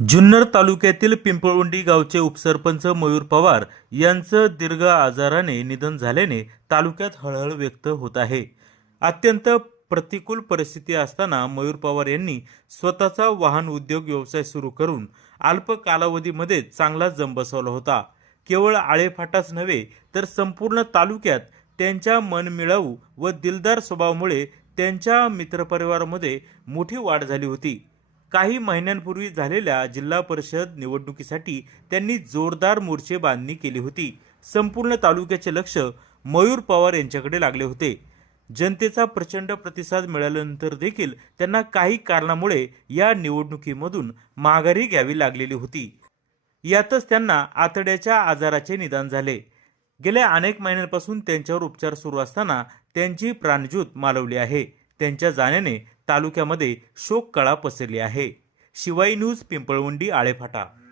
जुन्नर तालुक्यातील पिंपळवंडी गावचे उपसरपंच मयूर पवार यांचं दीर्घ आजाराने निधन झाल्याने तालुक्यात हळहळ व्यक्त होत आहे। अत्यंत प्रतिकूल परिस्थिती असताना मयूर पवार यांनी स्वतःचा वाहन उद्योग व्यवसाय सुरू करून अल्प कालावधीमध्ये चांगला जम बसवला होता। केवळ आळेफाटाच नव्हे तर संपूर्ण तालुक्यात त्यांच्या मनमिळावू व दिलदार स्वभावामुळे त्यांच्या मित्रपरिवारामध्ये मोठी वाढ झाली होती। काही महिन्यांपूर्वी झालेल्या जिल्हा परिषद निवडणुकीसाठी त्यांनी जोरदार मोर्चे बांधणी केली होती। संपूर्ण तालुक्याचे लक्ष मयूर पवार यांच्याकडे लागले होते। जनतेचा प्रचंड प्रतिसाद मिळाल्यानंतर देखील त्यांना काही कारणामुळे या निवडणुकीमधून माघारी घ्यावी लागलेली होती। यातच त्यांना आतड्याच्या आजाराचे निदान झाले। गेल्या अनेक महिन्यांपासून त्यांच्यावर उपचार सुरू असताना त्यांची प्राणज्योत मालवली आहे। त्यांच्या जाण्याने तालुक्यामध्ये शोककळा पसरली आहे। शिवाई न्यूज, पिंपळवंडी, आळेफाटा।